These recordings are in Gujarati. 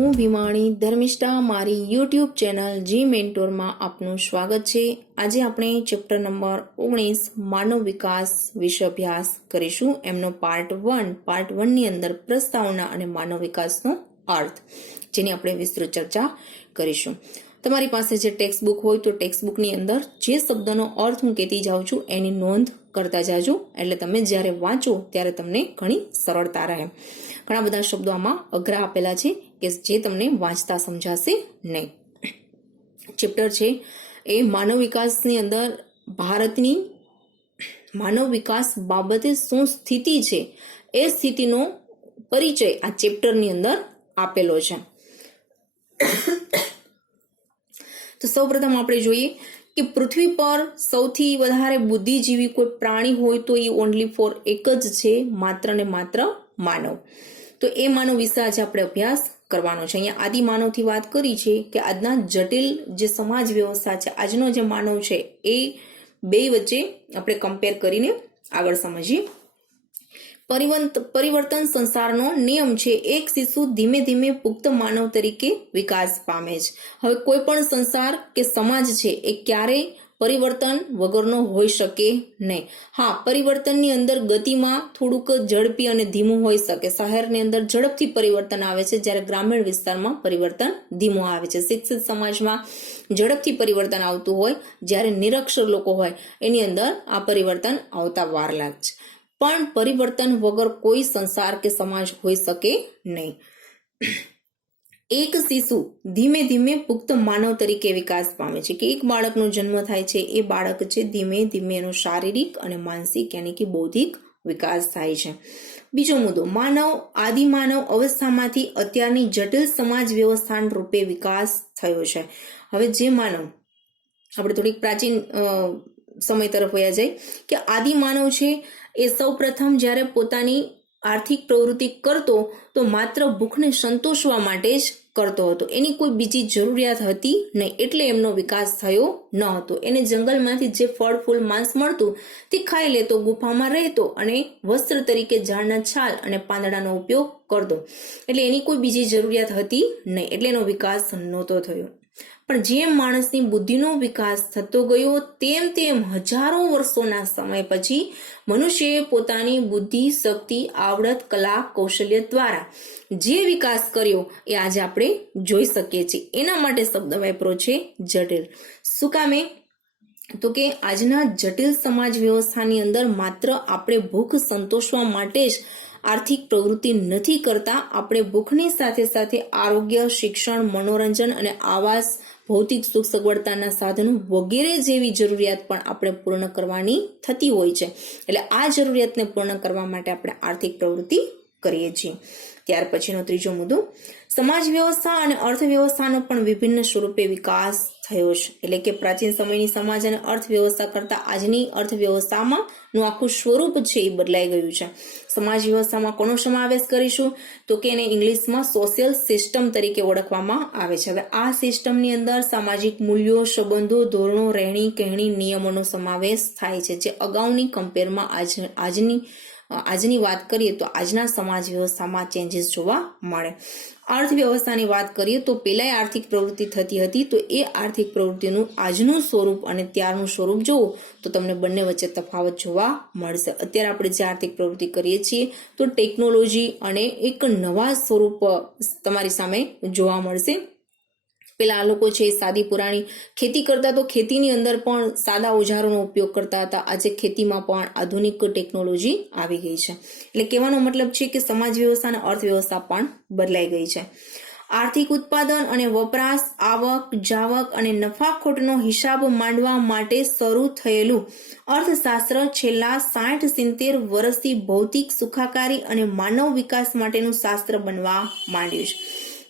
હું ભીમાણી ધર્મિષ્ઠા મારી યુટ્યુબ ચેનલ જી મેન્ટોરમાં આપનું સ્વાગત છે। આજે આપણે ચેપ્ટર નંબર 19 માનવ વિકાસ વિશે અભ્યાસ કરીશું। એમનો પાર્ટ 1 ની અંદર પ્રસ્તાવના અને માનવ વિકાસનો અર્થ, જેની આપણે વિસ્તૃત ચર્ચા કરીશું। તમારી પાસે જે ટેક્સ્ટ બુક હોય તો ટેક્સ્ટ બુકની અંદર જે શબ્દનો અર્થ હું કહેતી જાઉં છું એની નોંધ કરતા જાજો, એટલે તમે જ્યારે વાંચો ત્યારે તમને ઘણી સરળતા રહે। ઘણા બધા શબ્દો આમાં અઘરા આપેલા છે કે જે તમને વાંચતા સમજાશે નહીં। ચેપ્ટર છે એ માનવ વિકાસની અંદર ભારતની માનવ વિકાસ બાબતે શું સ્થિતિ છે એ સ્થિતિનો પરિચય આ ચેપ્ટરની અંદર આપેલો છે। તો સૌપ્રથમ આપણે જોઈએ કે પૃથ્વી પર સૌથી વધારે બુદ્ધિજીવી કોઈ પ્રાણી હોય તો એ ઓનલી ફોર એક જ છે, માત્ર ને માત્ર માનવ। તો એ માનવ વિશે આજે આપણે અભ્યાસ કરવાનો છે। અહીંયા આદિ માનવથી વાત કરી છે કે આજના જટિલ જે સમાજ વ્યવસ્થા છે, આજનો જે માનવ છે એ બે વચ્ચે આપણે કમ્પેર કરીને આગળ સમજીએ। પરિવર્તન સંસારનો નિયમ છે। એક શિશુ ધીમે ધીમે પુખ્ત માનવ તરીકે વિકાસ પામે છે। હવે કોઈ પણ સંસાર કે સમાજ છે એ ક્યારેય પરિવર્તન વગરનો હોઈ શકે નહીં। હા, પરિવર્તનની અંદર ગતિમાં થોડુંક ઝડપી અને ધીમું હોઈ શકે। શહેરની અંદર ઝડપથી પરિવર્તન આવે છે, જ્યારે ગ્રામીણ વિસ્તારમાં પરિવર્તન ધીમું આવે છે। શિક્ષિત સમાજમાં ઝડપથી પરિવર્તન આવતું હોય, જ્યારે નિરક્ષર લોકો હોય એની અંદર આ પરિવર્તન આવતા વાર લાગે છે। પણ પરિવર્તન વગર કોઈ સંસાર કે સમાજ હોઈ શકે નહીં। એક શિશુ ધીમે ધીમે પુખ્ત માનવ તરીકે વિકાસ પામે છે કે એક બાળકનો જન્મ થાય છે, એ બાળક છે ધીમે ધીમે એનો શારીરિક અને માનસિક યાની કે બૌદ્ધિક વિકાસ થાય છે। બીજો મુદ્દો, માનવ આદિમાનવ અવસ્થામાંથી અત્યારની જટિલ સમાજ વ્યવસ્થાન રૂપે વિકાસ થયો છે। હવે જે માનવ, આપણે થોડીક પ્રાચીન સમય તરફ વયા જાય કે આદિમાનવ છે એ સૌ પ્રથમ જ્યારે પોતાની આર્થિક પ્રવૃત્તિ કરતો તો માત્ર ભૂખને સંતોષવા માટે જ કરતો હતો, એની કોઈ બીજી જરૂરિયાત હતી નહીં, એટલે એમનો વિકાસ થયો ન હતો। એને જંગલમાંથી જે ફળ ફૂલ માંસ મળતું તે ખાઈ લેતો, ગુફામાં રહેતો અને વસ્ત્ર તરીકે ઝાડના છાલ અને પાંદડાનો ઉપયોગ કરતો, એટલે એની કોઈ બીજી જરૂરિયાત હતી નહીં, એટલે એનો વિકાસ નહોતો થયો। પણ જેમ માણસની બુદ્ધિનો વિકાસ થતો ગયો તેમ તેમ હજારો વર્ષોના સમય પછી મનુષ્યએ પોતાની બુદ્ધિ, શક્તિ, આવડત, કલા, કૌશલ્ય દ્વારા જે વિકાસ કર્યો એ આજે આપણે જોઈ શકીએ છીએ। એના માટે શબ્દ વાપરો છે જટિલ। શું કામે? તો કે આજના જટિલ સમાજ વ્યવસ્થાની અંદર માત્ર આપણે ભૂખ સંતોષવા માટે જ આર્થિક પ્રવૃત્તિ નથી કરતા, આપણે ભૂખની સાથે સાથે આરોગ્ય, શિક્ષણ, મનોરંજન અને આવાસ, ભૌતિક સુખ સગવડતાના સાધનો વગેરે જેવી જરૂરિયાત પણ આપણે પૂર્ણ કરવાની થતી હોય છે। એટલે આ જરૂરિયાતને પૂર્ણ કરવા માટે આપણે આર્થિક પ્રવૃત્તિ કરીએ છીએ। ત્યાર પછીનો ત્રીજો મુદ્દો, સમાજ વ્યવસ્થા અને અર્થવ્યવસ્થાનો પણ વિભિન્ન સ્વરૂપે વિકાસ થયો છે। એટલે કે પ્રાચીન સમયની સમાજ અને અર્થવ્યવસ્થા કરતા આજની અર્થવ્યવસ્થામાં નું આખું સ્વરૂપ છે એ બદલાઈ ગયું છે। સમાજ વ્યવસ્થામાં કોનો સમાવેશ કરીશું તો કે એને ઇંગ્લિશમાં સોશિયલ સિસ્ટમ તરીકે ઓળખવામાં આવે છે। હવે આ સિસ્ટમની અંદર સામાજિક મૂલ્યો, સંબંધો, ધોરણો, રહેણી કહેણી, નિયમોનો સમાવેશ થાય છે, જે અગાઉની કમ્પેરમાં આજની વાત કરીએ તો આજના સમાજ વ્યવસ્થામાં ચેન્જીસ જોવા મળે। અર્થવ્યવસ્થાની વાત કરીએ તો પહેલા આર્થિક પ્રવૃત્તિ થતી હતી, તો એ આર્થિક પ્રવૃત્તિનું આજનું સ્વરૂપ અને ત્યારનું સ્વરૂપ જોવો તો તમને બંને વચ્ચે તફાવત જોવા મળશે। અત્યારે આપણે જે આર્થિક પ્રવૃત્તિ કરીએ છીએ તો ટેકનોલોજી અને એક નવા સ્વરૂપ તમારી સામે જોવા મળશે। પેલા આ લોકો છે સાદી પુરાણી ખેતી કરતા, તો ખેતીની અંદર પણ સાદા ઓજારોનો ઉપયોગ કરતા હતા, આજે ખેતીમાં પણ આધુનિક ટેકનોલોજી આવી ગઈ છે। એટલે કહેવાનો મતલબ છે કે સમાજ વ્યવસ્થા અને અર્થવ્યવસ્થા પણ બદલાઈ ગઈ છે। આર્થિક ઉત્પાદન અને વપરાશ, આવક, જાવક અને નફાખોટનો હિસાબ માંડવા માટે શરૂ થયેલું અર્થશાસ્ત્ર છેલ્લા 60-70 વર્ષથી ભૌતિક સુખાકારી અને માનવ વિકાસ માટેનું શાસ્ત્ર બનવા માંડ્યું છે।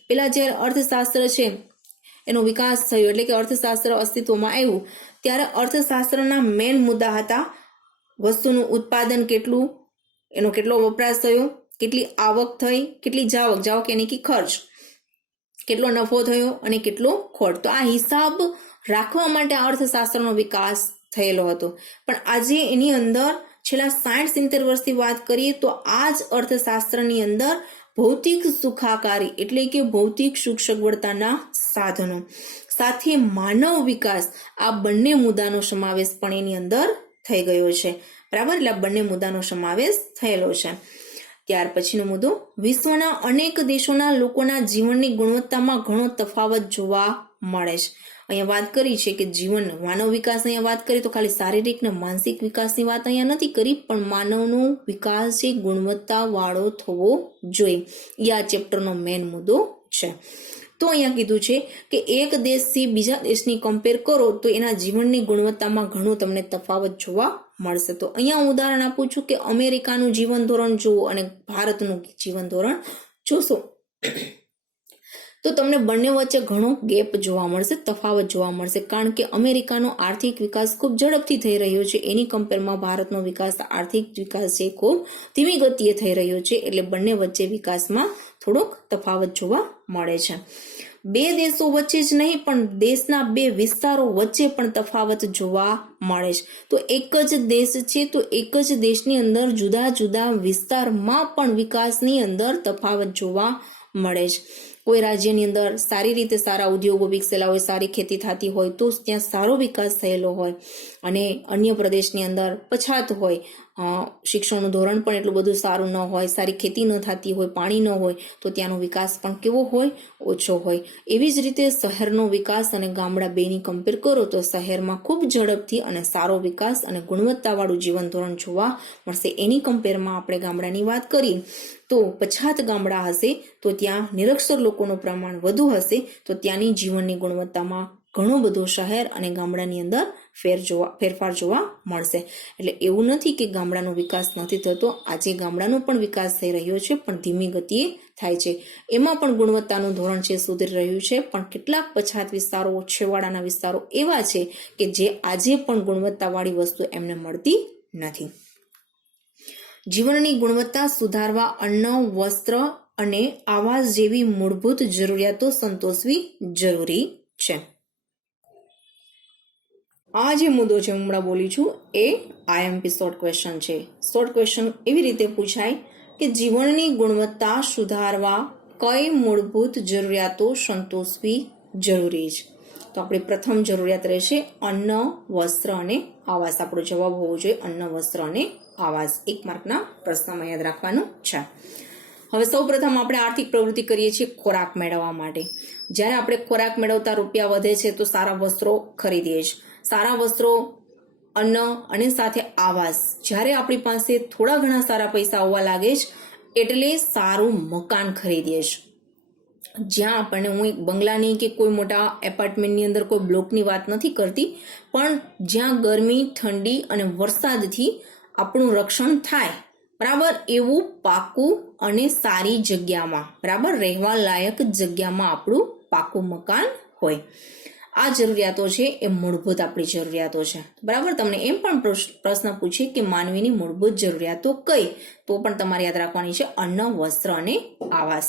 પેલા જે અર્થશાસ્ત્ર છે એનો વિકાસ થયો, એટલે કે અર્થશાસ્ત્ર અસ્તિત્વમાં આવ્યું ત્યારે અર્થશાસ્ત્રના મેઇન મુદ્દા હતા વસ્તુનું ઉત્પાદન કેટલું, એનો કેટલો વપરાશ થયો, કેટલી આવક થઈ, કેટલી જાવક યાની કે ખર્ચ, કેટલો નફો થયો અને કેટલો ખોટ। તો આ હિસાબ રાખવા માટે અર્થશાસ્ત્રનો વિકાસ થયેલો હતો। પણ આજે એની અંદર છેલ્લા 60-70 વર્ષથી વાત કરીએ તો આ જ અર્થશાસ્ત્રની અંદર ભૌતિક સુખાકારી એટલે કે ભૌતિક સુખ સગવડતાના સાધનો સાથે માનવ વિકાસ આ બંને મુદ્દાનો સમાવેશ પણ એની અંદર થઈ ગયો છે, બરાબર. એટલે આ બંને મુદ્દાનો સમાવેશ થયેલો છે. ત્યાર પછીનો મુદ્દો, વિશ્વના અનેક દેશોના લોકોના જીવનની ગુણવત્તામાં ઘણો તફાવત જોવા મળે છે. અહીંયા વાત કરી છે કે જીવન માનવ વિકાસ, અહીંયા વાત કરી તો ખાલી શારીરિક ને માનસિક વિકાસની વાત અહીંયા નથી કરી, પણ માનવનો વિકાસ એ ગુણવત્તા વાળો થવો જોઈએ. એ આ ચેપ્ટરનો મેઇન મુદ્દો છે. તો અહીંયા કીધું છે કે એક દેશથી બીજા દેશની કમ્પેર કરો તો એના જીવનની ગુણવત્તામાં ઘણો તમને તફાવત જોવા મળશે. તો અહીંયા હું ઉદાહરણ આપું છું કે અમેરિકાનું જીવન ધોરણ જુઓ અને ભારતનું જીવન ધોરણ જોશો તો તમને બંને વચ્ચે ઘણો ગેપ જોવા મળશે, તફાવત જોવા મળશે. કારણ કે અમેરિકાનો આર્થિક વિકાસ ખૂબ ઝડપથી થઈ રહ્યો છે, એની કમ્પેરમાં ભારતનો વિકાસ, આર્થિક વિકાસ છે ખૂબ ધીમી ગતિએ થઈ રહ્યો છે. એટલે બંને વચ્ચે વિકાસમાં થોડોક તફાવત જોવા મળે છે. બે દેશો વચ્ચે જ નહીં પણ દેશના બે વિસ્તારો વચ્ચે પણ તફાવત જોવા મળે છે. તો એક જ દેશ છે તો એક જ દેશની અંદર જુદા જુદા વિસ્તારમાં પણ વિકાસની અંદર તફાવત જોવા મળે છે. કોઈ રાજ્યની અંદર સારી રીતે સારા ઉદ્યોગો વિકસેલા હોય, સારી ખેતી થતી હોય તો ત્યાં સારો વિકાસ થયેલો હોય, અને અન્ય પ્રદેશની અંદર પછાત હોય, શિક્ષણનું ધોરણ પણ એટલું બધું સારું ન હોય, સારી ખેતી ન થતી હોય, પાણી ન હોય તો ત્યાંનો વિકાસ પણ કેવો હોય? ઓછો હોય. એવી જ રીતે શહેરનો વિકાસ અને ગામડા બેની કમ્પેર કરો તો શહેરમાં ખૂબ ઝડપથી અને સારો વિકાસ અને ગુણવત્તાવાળું જીવન ધોરણ જોવા મળશે. એની કમ્પેરમાં આપણે ગામડાની વાત કરીએ તો પછાત ગામડા હશે તો ત્યાં નિરક્ષર લોકોનું પ્રમાણ વધુ હશે, તો ત્યાંની જીવનની ગુણવત્તામાં ઘણો બધો શહેર અને ગામડાની અંદર ફેરફાર જોવા મળશે. એટલે એવું નથી કે ગામડાનો વિકાસ નથી થતો, આજે ગામડાનો પણ વિકાસ થઈ રહ્યો છે પણ ધીમી ગતિએ થાય છે. એમાં પણ ગુણવત્તાનું ધોરણ છે સુધરી રહ્યું છે, પણ કેટલાક પછાત વિસ્તારો, છેવાડાના વિસ્તારો એવા છે કે જે આજે પણ ગુણવત્તાવાળી વસ્તુ એમને મળતી નથી. જીવનની ગુણવત્તા સુધારવા અન્ન, વસ્ત્ર અને આવાસ જેવી મૂળભૂત જરૂરિયાતો સંતોષવી જરૂરી છે. આ જે મુદ્દો છે હું હમણાં બોલી છું એ આઈએમપી શોર્ટ ક્વેશ્ચન છે. શોર્ટ ક્વેશ્ચન એવી રીતે પૂછાય કે જીવનની ગુણવત્તા સુધારવા કઈ મૂળભૂત જરૂરિયાતો સંતોષવી જરૂરી છે? તો આપણી પ્રથમ જરૂરિયાત રહેશે અન્ન, વસ્ત્ર અને આવાસ. આપણો જવાબ હોવો જોઈએ અન્ન, વસ્ત્ર અને આવાસ. 1 માર્કના પ્રશ્નમાં યાદ રાખવાનું છે. હવે સૌ પ્રથમ આપણે આર્થિક પ્રવૃત્તિ કરીએ છીએ ખોરાક મેળવવા માટે. જ્યારે આપણે ખોરાક મેળવતા રૂપિયા વધે છે તો સારા વસ્ત્રો ખરીદીએ છીએ. સારા વસ્ત્રો, અન્ન અને સાથે આવાસ. જ્યારે આપણી પાસે થોડા ઘણા સારા પૈસા હોવા લાગે છે એટલે સારું મકાન ખરીદીએ છીએ. જ્યાં આપણને, હું એક બંગલાની કે કોઈ મોટા એપાર્ટમેન્ટની અંદર કોઈ બ્લોકની વાત નથી કરતી, પણ જ્યાં ગરમી, ઠંડી અને વરસાદથી આપણું રક્ષણ થાય, બરાબર, એવું પાકું અને સારી જગ્યામાં, બરાબર, રહેવા લાયક જગ્યામાં આપણું પાકું મકાન હોય. આ જરૂરિયાતો છે એ મૂળભૂત આપણી જરૂરિયાતો છે, બરાબર. તમને એમ પણ પ્રશ્ન પૂછે કે માનવીની મૂળભૂત જરૂરિયાતો કઈ, તો પણ તમારે યાદ રાખવાની છે અન્ન, વસ્ત્ર અને આવાસ.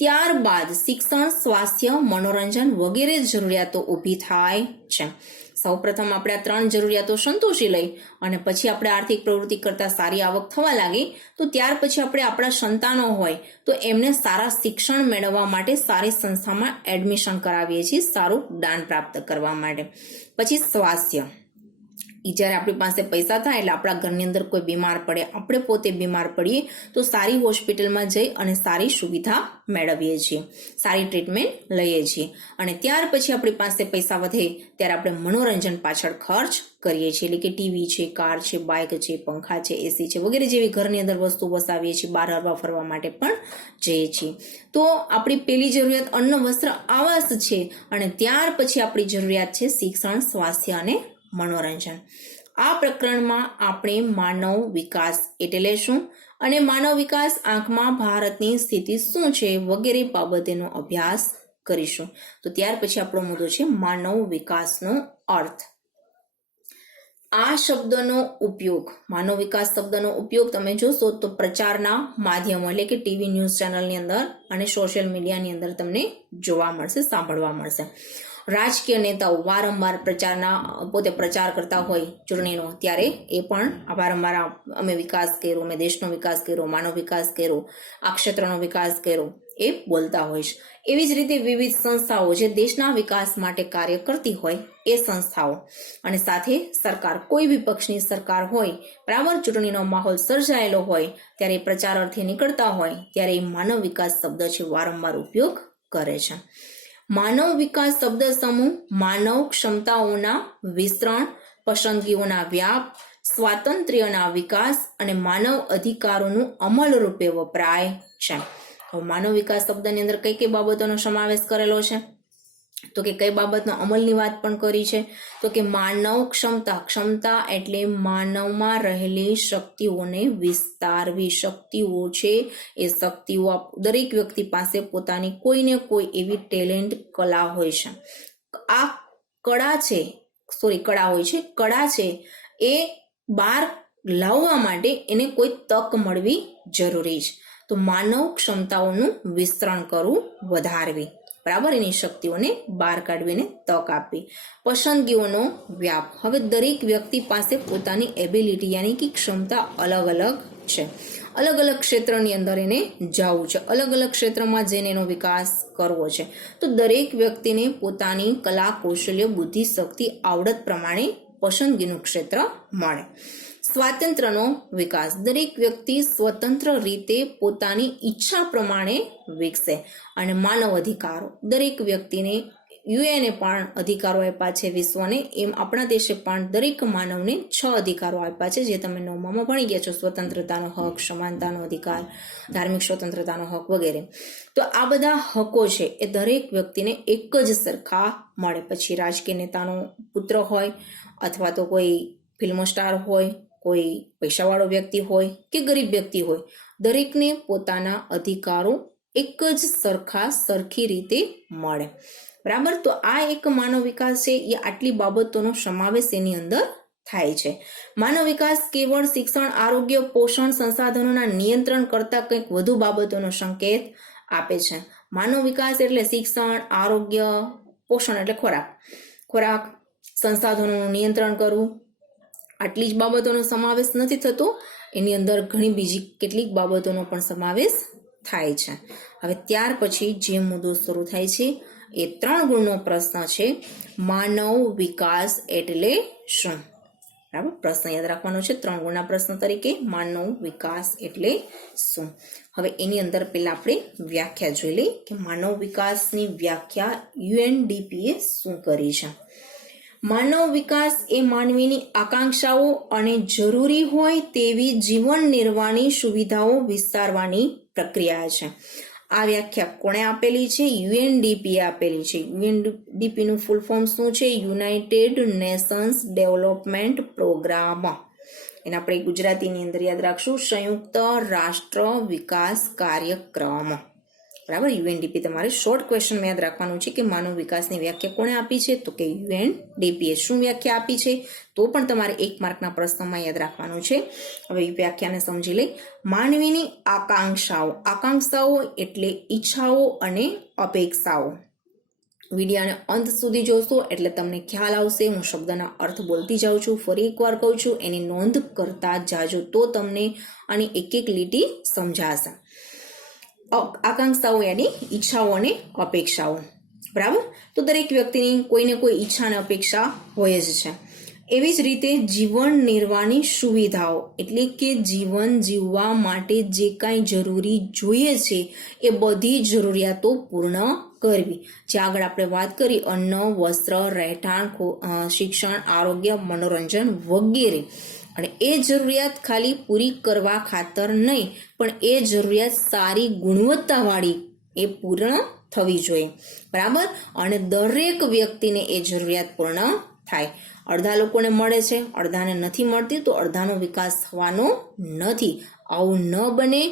ત્યારબાદ શિક્ષણ, સ્વાસ્થ્ય, મનોરંજન વગેરે જરૂરિયાતો ઊભી થાય છે. સૌ પ્રથમ આપણે આ 3 જરૂરિયાતો સંતોષી લઈ અને પછી આપણે આર્થિક પ્રવૃત્તિ કરતા સારી આવક થવા લાગી તો ત્યાર પછી આપણે આપણા સંતાનો હોય તો એમને સારા શિક્ષણ મેળવવા માટે સારી સંસ્થામાં એડમિશન કરાવીએ છીએ, સારું જ્ઞાન પ્રાપ્ત કરવા માટે. પછી સ્વાસ્થ્ય, જ્યારે આપણી પાસે પૈસા થાય એટલે આપણા ઘરની અંદર કોઈ બીમાર પડે, આપણે પોતે બીમાર પડીએ તો સારી હોસ્પિટલમાં જઈ અને સારી સુવિધા મેળવીએ છીએ, સારી ટ્રીટમેન્ટ લઈએ છીએ. અને ત્યાર પછી આપણી પાસે પૈસા વધે ત્યારે આપણે મનોરંજન પાછળ ખર્ચ કરીએ છીએ, એટલે કે ટીવી છે, કાર છે, બાઇક છે, પંખા છે, એસી છે વગેરે જેવી ઘરની અંદર વસ્તુ વસાવીએ છીએ, બહાર હરવા ફરવા માટે પણ જઈએ છીએ. તો આપણી પહેલી જરૂરિયાત અન્ન, વસ્ત્ર, આવાસ છે અને ત્યાર પછી આપણી જરૂરિયાત છે શિક્ષણ, સ્વાસ્થ્ય અને મનોરંજન. આ પ્રકરણમાં આપણે માનવ વિકાસ એટલે શું અને માનવ વિકાસ આંકમાં ભારતની સ્થિતિ શું છે વગેરે બાબતેનો અભ્યાસ કરીશું. તો ત્યાર પછી આપણો મુદ્દો છે માનવ વિકાસનો અર્થ. આ શબ્દનો ઉપયોગ, માનવ વિકાસ શબ્દનો ઉપયોગ તમે જોશો તો પ્રચારના માધ્યમો એટલે કે ટીવી, ન્યૂઝ ચેનલની અંદર અને સોશિયલ મીડિયાની અંદર તમને જોવા મળશે, સાંભળવા મળશે. રાજકીય નેતાઓ વારંવાર પોતે પ્રચાર કરતા હોય ચૂંટણીનો, ત્યારે એ પણ વારંવાર અમે વિકાસ કર્યો, અમે દેશનો વિકાસ કર્યો, માનવ વિકાસ કર્યો, આ ક્ષેત્રનો વિકાસ કર્યો એ બોલતા હોય છે. એવી જ રીતે વિવિધ સંસ્થાઓ જે દેશના વિકાસ માટે કાર્ય કરતી હોય એ સંસ્થાઓ, અને સાથે સરકાર, કોઈ બી પક્ષની સરકાર હોય, બરાબર, ચૂંટણીનો માહોલ સર્જાયેલો હોય ત્યારે પ્રચાર અર્થે નીકળતા હોય ત્યારે એ માનવ વિકાસ શબ્દ છે વારંવાર ઉપયોગ કરે છે. માનવ વિકાસ શબ્દ સમૂહ માનવ ક્ષમતાઓના વિસ્તરણ, પસંદગીઓના વ્યાપ, સ્વાતંત્ર્યના વિકાસ અને માનવ અધિકારોનું અમલ રૂપે વપરાય છે. હવે માનવ વિકાસ શબ્દની અંદર કઈ કઈ બાબતોનો સમાવેશ કરેલો છે? તો કે કઈ બાબતનો અમલની વાત પણ કરી છે? તો કે માનવ ક્ષમતા એટલે માનવમાં રહેલી શક્તિઓને વિસ્તારવી. શક્તિઓ છે એ શક્તિઓ દરેક વ્યક્તિ પાસે પોતાની કોઈને કોઈ એવી ટેલેન્ટ, કલા હોય છે. આ કળા છે એ બહાર લાવવા માટે એને કોઈ તક મળવી જરૂરી છે. તો માનવ ક્ષમતાઓનું વિસ્તરણ કરવું, વધારવી, બરાબર, એની શક્તિઓને બહાર કાઢવીને તક આપવી. પસંદગીઓનો વ્યાપ, હવે દરેક વ્યક્તિ પાસે પોતાની એબિલિટી યાની કે ક્ષમતા અલગ અલગ છે. અલગ અલગ ક્ષેત્રની અંદર એને જવું છે, અલગ અલગ ક્ષેત્રમાં જઈને એનો વિકાસ કરવો છે. તો દરેક વ્યક્તિને પોતાની કલા, કૌશલ્ય, બુદ્ધિ, શક્તિ, આવડત પ્રમાણે પસંદગીનું ક્ષેત્ર મળે. સ્વાતંત્ર્યનો વિકાસ, દરેક વ્યક્તિ સ્વતંત્ર રીતે પોતાની ઈચ્છા પ્રમાણે વિકસે. અને માનવ અધિકારો, દરેક વ્યક્તિને યુએને પણ અધિકારો આપ્યા છે વિશ્વને, એમ આપણા દેશે પણ દરેક માનવને 6 અધિકારો આપ્યા છે, જે તમે 9માં ભણી ગયા છો. સ્વતંત્રતાનો હક, સમાનતાનો અધિકાર, ધાર્મિક સ્વતંત્રતાનો હક વગેરે. તો આ બધા હકો છે એ દરેક વ્યક્તિને એક જ સરખા મળે. પછી રાજકીય નેતાનો પુત્ર હોય, અથવા તો કોઈ ફિલ્મ સ્ટાર હોય, કોઈ પૈસાવાળો વ્યક્તિ હોય કે ગરીબ વ્યક્તિ હોય, દરેકને પોતાના અધિકારો એક જ સરખી રીતે મળે, બરાબર. તો આ એક માનવ વિકાસ છે, એ આટલી બાબતોનો સમાવેશ એની અંદર થાય છે. માનવ વિકાસ કેવળ શિક્ષણ, આરોગ્ય, પોષણ, સંસાધનોના નિયંત્રણ કરતા કંઈક વધુ બાબતોનો સંકેત આપે છે. માનવ વિકાસ એટલે શિક્ષણ, આરોગ્ય, પોષણ એટલે ખોરાક, સંસાધનોનું નિયંત્રણ કરવું, આટલી જ બાબતોનો સમાવેશ નથી થતો. એની અંદર ઘણી બીજી કેટલીક બાબતોનો પણ સમાવેશ થાય છે. હવે ત્યાર પછી જે મુદ્દો શરૂ થાય છે એ 3 ગુણનો પ્રશ્ન છે, માનવ વિકાસ એટલે શું? બરાબર, પ્રશ્ન યાદ રાખવાનો છે 3 ગુણના પ્રશ્ન તરીકે, માનવ વિકાસ એટલે શું. હવે એની અંદર પહેલા આપણે વ્યાખ્યા જોઈ લઈએ કે માનવ વિકાસની વ્યાખ્યા યુએનડીપીએ શું કરી છે. માનવ વિકાસ એ માનવીની આકાંક્ષાઓ અને જરૂરી હોય તેવી જીવન નિર્વાહની સુવિધાઓ વિસ્તારવાની પ્રક્રિયા છે. આ વ્યાખ્યા કોણે આપેલી છે? યુએનડીપીએ આપેલી છે. યુએનડીપીનું ફૂલ ફોર્મ શું છે? United Nations Development Programme. એને આપણે ગુજરાતીની અંદર યાદ રાખશું, સંયુક્ત રાષ્ટ્ર વિકાસ કાર્યક્રમ, બરાબર. યુએનડીપી તમારે શોર્ટ ક્વેશ્ચન યાદ રાખવાનું છે કે માનવ વિકાસની વ્યાખ્યા કોણે આપી છે? તો કે યુએનડીપીએ. શું વ્યાખ્યા આપી છે? તો પણ તમારે 1 માર્કના પ્રશ્નમાં યાદ રાખવાનું છે. હવે એ વ્યાખ્યાને સમજી લઈ. માનવીની આકાંક્ષાઓ એટલે ઈચ્છાઓ અને અપેક્ષાઓ. વિડીયોને અંત સુધી જોશો એટલે તમને ખ્યાલ આવશે. હું શબ્દના અર્થ બોલતી જાઉં છું, ફરી એકવાર કહું છું, એની નોંધ કરતા જાજો, તો તમને આની એક એક લીટી સમજાશે. આકાંક્ષાઓ યાની ઈચ્છાઓ અને અપેક્ષાઓ, બરાબર. તો દરેક વ્યક્તિની કોઈને કોઈ ઈચ્છા અને અપેક્ષા હોય જ છે. એવી જ રીતે જીવન નિર્વાહની સુવિધાઓ એટલે કે જીવન જીવવા માટે જે કાંઈ જરૂરી જોઈએ છે એ બધી જરૂરિયાતો પૂર્ણ કરવી. જે આગળ આપણે વાત કરી, અન્ન, વસ્ત્ર, રહેઠાણ, શિક્ષણ, આરોગ્ય, મનોરંજન વગેરે. અને એ જરૂરિયાત ખાલી પૂરી કરવા ખાતર નહીં, પણ એ જરૂરિયાત સારી ગુણવત્તાવાળી એ પૂર્ણ થવી જોઈએ, બરાબર. અને દરેક વ્યક્તિને એ જરૂરિયાત પૂર્ણ થાય. અડધા લોકોને મળે છે, અડધાને નથી મળતી, તો અડધાનો વિકાસ થવાનો નથી. આવું ન બને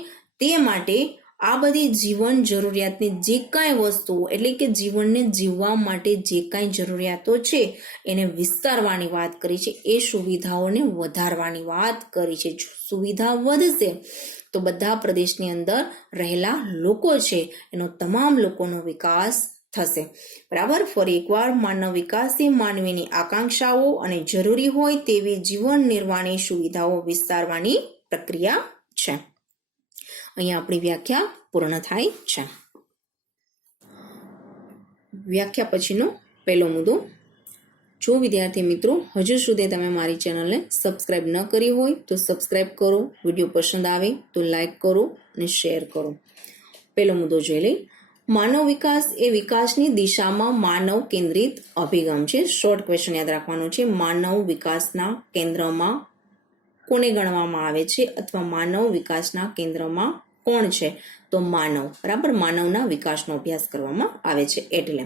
તે માટે આ બધી જીવન જરૂરિયાતની જે કાંઈ વસ્તુઓ એટલે કે જીવનને જીવવા માટે જે કાંઈ જરૂરિયાતો છે એને વિસ્તારવાની વાત કરી છે. એ સુવિધાઓને વધારવાની વાત કરી છે. સુવિધા વધશે તો બધા પ્રદેશની અંદર રહેલા લોકો છે એનો તમામ લોકોનો વિકાસ થશે. બરાબર. ફરી એકવાર, માનવ વિકાસ એ માનવીની આકાંક્ષાઓ અને જરૂરી હોય તેવી જીવન નિર્વાહની સુવિધાઓ વિસ્તારવાની પ્રક્રિયા છે. અહીંયા આપણી વ્યાખ્યા પૂર્ણ થાય છે. વ્યાખ્યા પછીનો પહેલો મુદ્દો. જો વિદ્યાર્થી મિત્રો હજુ સુધી તમે મારી ચેનલને સબસ્ક્રાઇબ ન કરી હોય તો સબસ્ક્રાઇબ કરો, વિડીયો પસંદ આવે તો લાઈક કરો અને શેર કરો. પહેલો મુદ્દો જોઈ લઈ. માનવ વિકાસ એ વિકાસની દિશામાં માનવ કેન્દ્રિત અભિગમ છે. શોર્ટ ક્વેશ્ચન યાદ રાખવાનું છે. માનવ વિકાસના કેન્દ્રમાં કોને ગણવામાં આવે છે અથવા માનવ વિકાસના કેન્દ્રમાં કોણ છે? તો માનવ. બરાબર. માનવના વિકાસનો અભ્યાસ કરવામાં આવે છે એટલે.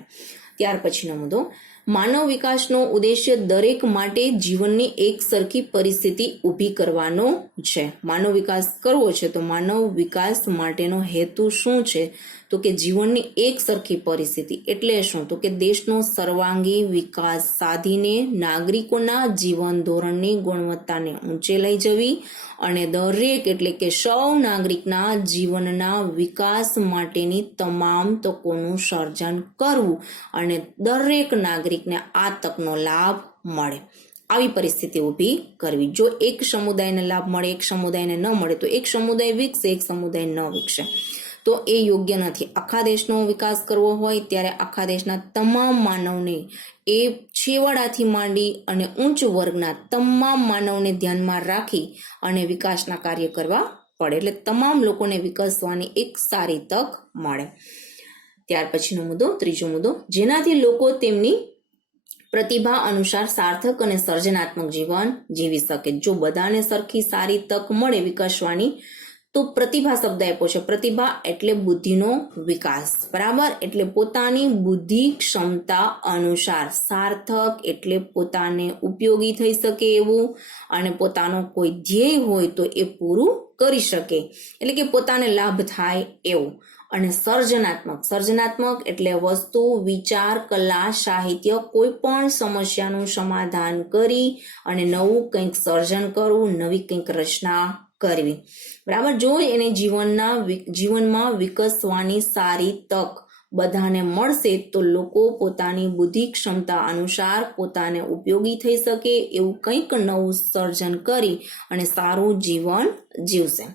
ત્યાર પછીનો મુદ્દો. માનવ વિકાસનો ઉદ્દેશ્ય દરેક માટે જીવનની એક સરખી પરિસ્થિતિ ઊભી કરવાનો છે. માનવ વિકાસ કરવો છે તો માનવ વિકાસ માટેનો હેતુ શું છે? તો કે જીવનની એક સરખી પરિસ્થિતિ એટલે શું? તો કે દેશનો સર્વાંગી વિકાસ સાધીને નાગરિકોના જીવન ધોરણની ગુણવત્તાને ઊંચે લઈ જવી અને દરેક એટલે કે સૌ નાગરિકના જીવનના વિકાસ માટેની તમામ તકોનું સર્જન કરવું અને દરેક નાગરિકને આ તકનો લાભ મળે આવી પરિસ્થિતિ ઊભી કરવી. જો એક સમુદાયને લાભ મળે, એક સમુદાયને ન મળે તો એક સમુદાય વિકસે, એક સમુદાય ન વિકસે તો એ યોગ્ય નથી. આખા દેશનો વિકાસ કરવો હોય ત્યારે આખા દેશના તમામ માનવને, એ છેવાડાથી માંડી અને ઉચ્ચ વર્ગના તમામ માનવને ધ્યાનમાં રાખી અને વિકાસના કાર્ય કરવા પડે. એટલે તમામ લોકોને વિકસવાની એક સારી તક મળે. ત્યાર પછીનો મુદ્દો, ત્રીજો મુદ્દો. જેનાથી લોકો તેમની પ્રતિભા અનુસાર સાર્થક અને સર્જનાત્મક જીવન જીવી શકે. જો બધાને સરખી સારી તક મળે વિકસવાની તો પ્રતિભા શબ્દ આપ્યો છે. પ્રતિભા એટલે બુદ્ધિનો વિકાસ. બરાબર. એટલે પોતાની બુદ્ધિ ક્ષમતા અનુસાર, સાર્થક એટલે પોતાને ઉપયોગી થઈ શકે એવું અને પોતાનો કોઈ ધ્યેય હોય તો એ પૂરું કરી શકે એટલે કે પોતાને લાભ થાય એવું. અને સર્જનાત્મક એટલે વસ્તુ, વિચાર, કલા, સાહિત્ય, કોઈ પણ સમસ્યાનું સમાધાન કરી અને નવું કંઈક સર્જન કરવું, નવી કંઈક રચના કરવી. બરાબર. જો એને જીવનમાં વિકસવાની સારી તક બધાને મળશે તો લોકો પોતાની બુદ્ધિ ક્ષમતા અનુસાર પોતાને ઉપયોગી થઈ શકે એવું કંઈક નવું સર્જન કરી અને સારું જીવન જીવશે.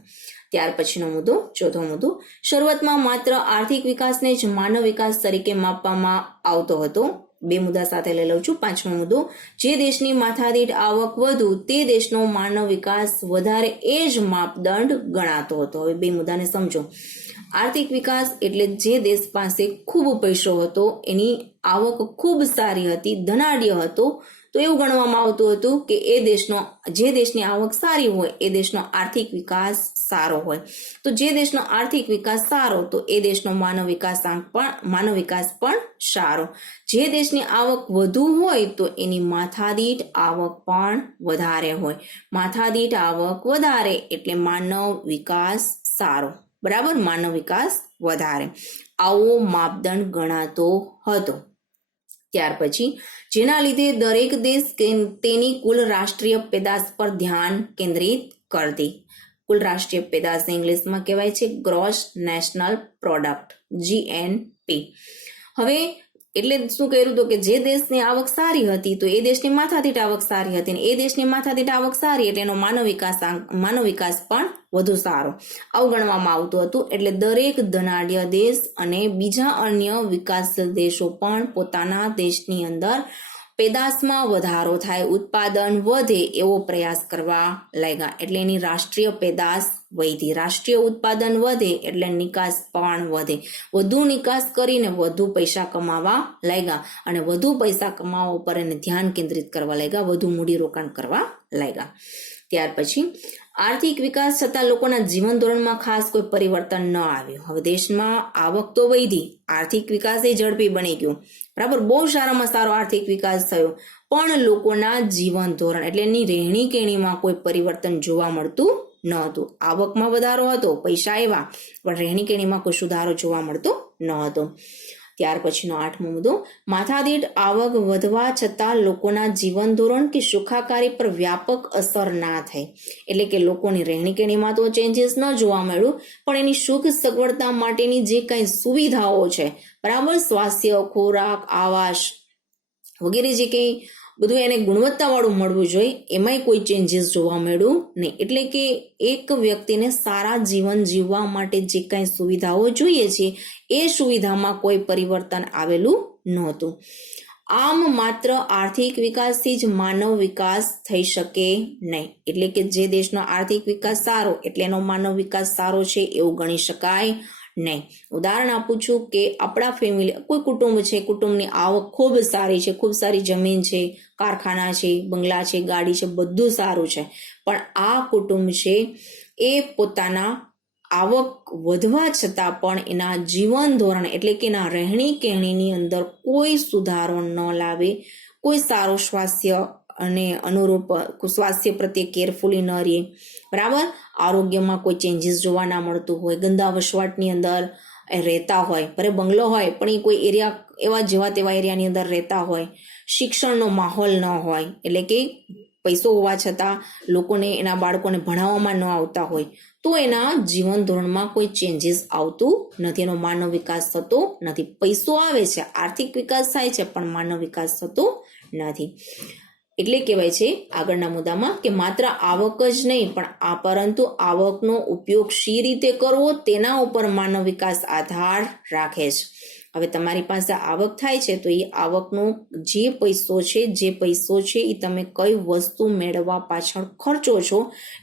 ત્યાર પછીનો મુદ્દો, ચોથો મુદ્દો. શરૂઆતમાં માત્ર આર્થિક વિકાસને જ માનવ વિકાસ તરીકે માપવામાં આવતો હતો. બે મુદ્દા સાથે લઈ લઉં છું. પાંચમો મુદ્દો. જે દેશની માથાદીઠ આવક વધુ તે દેશનો માનવ વિકાસ વધારે એ જ માપદંડ ગણાતો હતો. હવે બે મુદ્દાને સમજો. આર્થિક વિકાસ એટલે જે દેશ પાસે ખૂબ પૈસો હતો, એની આવક ખૂબ સારી હતી, ધનાઢ્ય હતો, તો એવું ગણવામાં આવતું હતું કે જે દેશની આવક સારી હોય એ દેશનો આર્થિક વિકાસ સારો હોય. તો જે દેશનો આર્થિક વિકાસ સારો તો એ દેશનો માનવ વિકાસ પણ સારો. જે દેશની આવક વધુ હોય તો એની માથાદીઠ આવક પણ વધારે હોય. માથાદીઠ આવક વધારે એટલે માનવ વિકાસ સારો. બરાબર. માનવ વિકાસ વધારે આવો માપદંડ ગણાતો હતો. ત્યાર પછી જેના લીધે દરેક દેશ તેની કુલ રાષ્ટ્રીય પેદાશ પર ધ્યાન કેન્દ્રિત કરતી. કુલ રાષ્ટ્રીય પેદાશ ઇંગ્લિશમાં કહેવાય છે ગ્રોસ નેશનલ પ્રોડક્ટ, GNP. હવે એટલે શું કર્યું હતું કે જે દેશની આવક સારી હતી તો એ દેશની માથાદીઠ આવક સારી હતી અને એ દેશની માથાદીઠ આવક સારી એટલે એનો માનવ વિકાસ પણ વધુ સારો આવું ગણવામાં આવતું હતું. એટલે દરેક ધનાઢ્ય દેશ અને બીજા અન્ય વિકાસશીલ દેશો પણ પોતાના દેશની અંદર પેદાશમાં વધારો થાય, ઉત્પાદન વધે એવો પ્રયાસ કરવા લાગ્યા. એટલે એની રાષ્ટ્રીય પેદાશ વધી, રાષ્ટ્રીય ઉત્પાદન વધે એટલે નિકાસ પણ વધે. વધુ નિકાસ કરીને વધુ પૈસા કમાવા લાગ્યા અને વધુ પૈસા કમાવા ઉપર એને ધ્યાન કેન્દ્રિત કરવા લાગ્યા, વધુ મૂડીરોકાણ કરવા લાગ્યા. ત્યાર પછી આર્થિક વિકાસ છતાં લોકોના જીવન ધોરણમાં ખાસ કોઈ પરિવર્તન ન આવ્યું. હવે દેશમાં આવક તો વધી, આર્થિક વિકાસ એ ઝડપી બની ગયો. બરાબર. બહુ સારામાં સારો આર્થિક વિકાસ થયો પણ લોકોના જીવન ધોરણ એટલે એની રહેણી કેણીમાં કોઈ પરિવર્તન જોવા મળતું ન હતું. આવકમાં વધારો હતો, પૈસા આવ્યા, પણ રહેણી કેણીમાં કોઈ સુધારો જોવા મળતો ન હતો. ત્યાર પછીનો 8મો મુદ્દો, માથાદીઠ આવક વધવા છતાં લોકોના જીવન ધોરણ કે સુખાકારી પર વ્યાપક અસર ના થઈ. એટલે કે લોકોની રહેણીકરણીમાં તો ચેન્જીસ ન જોવા મળ્યું, પણ એની સુખ સગવડતા માટેની જે કંઈ સુવિધાઓ છે, બરાબર, સ્વાસ્થ્ય, ખોરાક, આવાસ વગેરે જે કંઈ બધું એને ગુણવત્તાવાળું મળવું જોઈએ, એમાંય કોઈ ચેન્જીસ જોવા મળ્યું નહીં. એટલે કે એક વ્યક્તિને સારા જીવન જીવવા માટે જે કાંઈ સુવિધાઓ જોઈએ છે એ સુવિધામાં કોઈ પરિવર્તન આવેલું નહોતું. આમ માત્ર આર્થિક વિકાસથી જ માનવ વિકાસ થઈ શકે નહીં. એટલે કે જે દેશનો આર્થિક વિકાસ સારો એટલે એનો માનવ વિકાસ સારો છે એવું ગણી શકાય નહીં. ઉદાહરણ આપું છું કે આપણા ફેમિલી, કોઈ કુટુંબ છે, કુટુંબની આવક ખૂબ સારી છે, ખૂબ સારી જમીન છે, કારખાના છે, બંગલા છે, ગાડી છે, બધું સારું છે, પણ આ કુટુંબ છે એ પોતાના આવક વધવા છતાં પણ એના જીવન ધોરણ એટલે કે એના રહેણી કહેણીની અંદર કોઈ સુધારો ન લાવે, કોઈ સારું સ્વાસ્થ્ય અને અનુરૂપ સ્વાસ્થ્ય પ્રત્યે કેરફુલી ન રહે, બરાબર, આરોગ્યમાં કોઈ ચેન્જીસ જોવા ના મળતું હોય, ગંદા વસવાટની અંદર રહેતા હોય, ભલે બંગલો હોય પણ એ કોઈ એરિયા એવા જેવા તેવા એરિયાની અંદર રહેતા હોય, શિક્ષણનો માહોલ ન હોય, એટલે કે પૈસો હોવા છતાં લોકોને એના બાળકોને ભણાવવામાં ન આવતા હોય, તો એના જીવન ધોરણમાં કોઈ ચેન્જીસ આવતું નથી, એનો માનવ વિકાસ થતો નથી. પૈસો આવે છે, આર્થિક વિકાસ થાય છે, પણ માનવ વિકાસ થતો નથી. એટલે કહેવાય છે આગળના મુદ્દામાં કે માત્ર આવક જ નહીં પણ પરંતુ આવકનો ઉપયોગ શી રીતે કરવો તેના ઉપર માનવ વિકાસ આધાર રાખે છે. હવે તમારી પાસે આવક થાય છે તો એ આવકનો જે પૈસો છે એ તમે કઈ વસ્તુ મેળવવા પાછળ ખર્ચો છો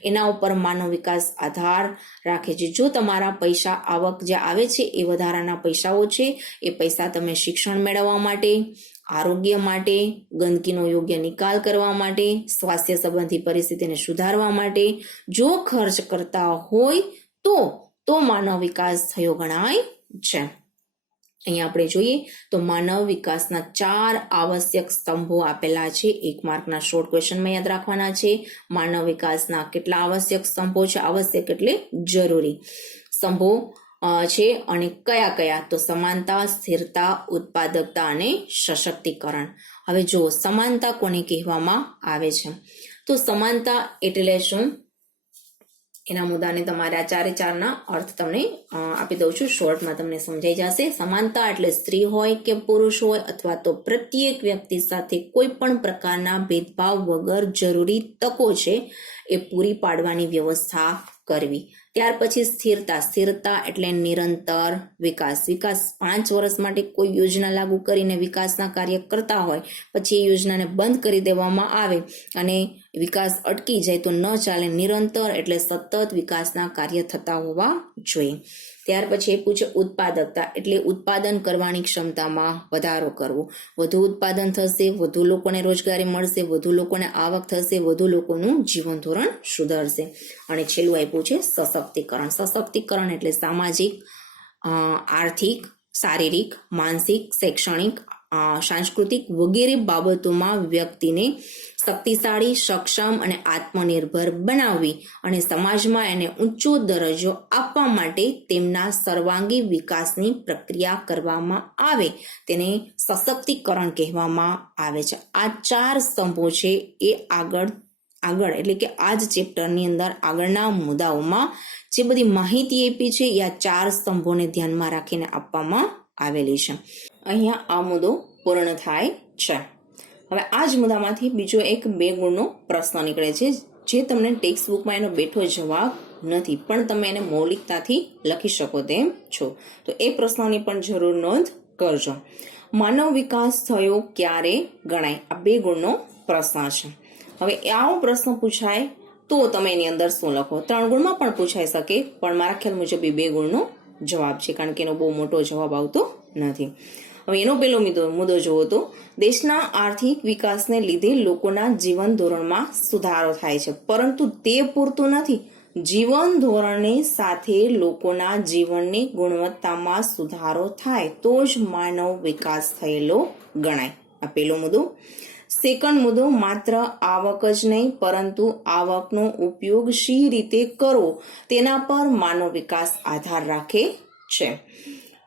એના ઉપર માનવ વિકાસ આધાર રાખે છે. જો તમારા પૈસા, આવક જે આવે છે એ વધારાના પૈસાઓ છે, એ પૈસા તમે શિક્ષણ મેળવવા માટે, આરોગ્ય માટે, ગંદકીનો યોગ્ય નિકાલ કરવા માટે, સ્વાસ્થ્ય સંબંધી પરિસ્થિતિને સુધારવા માટે જો ખર્ચ કરતા હોય તો માનવ વિકાસ થયો ગણાય છે. અહીંયા આપણે જોઈએ તો માનવ વિકાસના 4 આવશ્યક સ્તંભો આપેલા છે. 1 માર્કના શોર્ટ ક્વેશ્ચનમાં યાદ રાખવાના છે. માનવ વિકાસના કેટલા આવશ્યક સ્તંભો છે? આવશ્યક એટલે જરૂરી સ્તંભો છે અને કયા કયા? તો સમાનતા, સ્થિરતા, ઉત્પાદકતા અને સશક્તિકરણ. હવે જો સમાનતા કોને કહેવામાં આવે છે? તો સમાનતા એટલે શું? એના મુદ્દાને તમારે આ 4 અર્થ તમને આપી દઉં છું, શોર્ટમાં તમને સમજાઈ જશે. સમાનતા એટલે સ્ત્રી હોય કે પુરુષ હોય અથવા તો પ્રત્યેક વ્યક્તિ સાથે કોઈ પણ પ્રકારના ભેદભાવ વગર જરૂરી તકો છે એ પૂરી પાડવાની વ્યવસ્થા કરવી. ત્યાર પછી સ્થિરતા એટલે નિરંતર વિકાસ. 5 વર્ષ માટે કોઈ યોજના લાગુ કરીને વિકાસના કાર્ય કરતા હોય, પછી એ યોજનાને બંધ કરી દેવામાં આવે અને વિકાસ અટકી જાય તો ન ચાલે. નિરંતર એટલે સતત વિકાસના કાર્ય થતા હોવા જોઈએ. ત્યાર પછી એ પૂછે ઉત્પાદકતા એટલે ઉત્પાદન કરવાની ક્ષમતામાં વધારો કરવો. વધુ ઉત્પાદન થશે, વધુ લોકોને રોજગારી મળશે, વધુ લોકોને આવક થશે, વધુ લોકોનું જીવન ધોરણ સુધરશે. અને છેલ્લું આપ્યું છે સશક્તિકરણ. સશક્તિકરણ એટલે સામાજિક, આર્થિક, શારીરિક, માનસિક, શૈક્ષણિક, સાંસ્કૃતિક વગેરે બાબતોમાં વ્યક્તિને શક્તિશાળી, સક્ષમ અને આત્મનિર્ભર બનાવવી અને સમાજમાં એને ઊંચો દરજ્જો આપવા માટે તેમના સર્વાંગી વિકાસની પ્રક્રિયા કરવામાં આવે તેને સશક્તિકરણ કહેવામાં આવે છે. આ 4 સ્તંભો છે એ આગળ એટલે કે આ જ ચેપ્ટરની અંદર આગળના મુદ્દાઓમાં જે બધી માહિતી આપી છે એ આ 4 સ્તંભોને ધ્યાનમાં રાખીને આપવામાં આવેલી છે. અહીંયા આ મુદ્દો પૂર્ણ થાય છે. હવે આ જ મુદ્દામાંથી બીજો એક 2 ગુણનો પ્રશ્ન નીકળે છે જે તમને ટેક્સ્ટ બુકમાં એનો બેઠો જવાબ નથી, પણ તમે એને મૌલિકતાથી લખી શકો તેમ છો. તો એ પ્રશ્નની પણ જરૂર નોંધ કરજો. માનવ વિકાસ થયો ક્યારે ગણાય? આ 2 ગુણનો પ્રશ્ન છે. હવે આવો પ્રશ્ન પૂછાય તો તમે એની અંદર શું લખો? 3 ગુણમાં પણ પૂછાઈ શકે, પણ મારા ખ્યાલ મુજબ 2 ગુણનો જવાબ છે, કારણ કે એનો બહુ મોટો જવાબ આવતો નથી. હવે એનો પહેલો મુદ્દો જોવો તો દેશના આર્થિક વિકાસને લીધે લોકોના જીવન ધોરણમાં સુધારો થાય છે, પરંતુ તે પૂરતું નથી. જીવન ધોરણની સાથે લોકોના જીવનની ગુણવત્તામાં સુધારો થાય તો જ માનવ વિકાસ થયેલો ગણાય. આ પહેલો મુદ્દો. સેકન્ડ મુદ્દો, માત્ર આવક જ નહીં પરંતુ આવકનો ઉપયોગ શી રીતે કરવો તેના પર માનવ વિકાસ આધાર રાખે છે.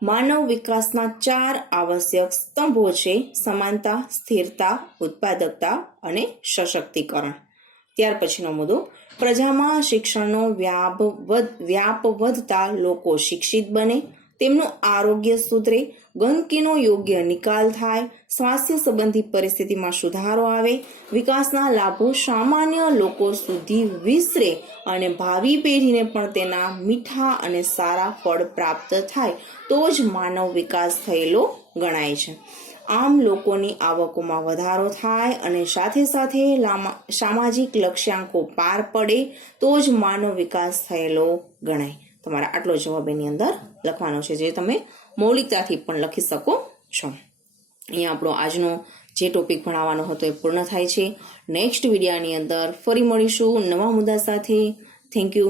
માનવ વિકાસના 4 આવશ્યક સ્તંભો છે: સમાનતા, સ્થિરતા, ઉત્પાદકતા અને સશક્તિકરણ. ત્યાર પછીનો મુદ્દો, પ્રજામાં શિક્ષણનો વ્યાપ વધતા લોકો શિક્ષિત બને, તેમનું આરોગ્ય સુધરે, ગંદકીનો યોગ્ય નિકાલ થાય, સ્વાસ્થ્ય સંબંધી પરિસ્થિતિમાં સુધારો આવે, વિકાસના લાભો સામાન્ય લોકો સુધી વિસ્તરે અને ભાવિ પેઢીને પણ તેના મીઠા અને સારા ફળ પ્રાપ્ત થાય, તો જ માનવ વિકાસ થયેલો ગણાય છે. આમ લોકોની આવકોમાં વધારો થાય અને સાથે સાથે સામાજિક લક્ષ્યાંકો પાર પડે તો જ માનવ વિકાસ થયેલો ગણાય. તમારા આટલો જવાબ એની અંદર લખવાનો છે, જે તમે મૌલિકતાથી પણ લખી શકો છો. અહીંયા આપણો આજનો જે ટોપિક ભણાવવાનો હતો એ પૂર્ણ થાય છે. નેક્સ્ટ વિડીયોની અંદર ફરી મળીશું નવા મુદ્દા સાથે. Thank you.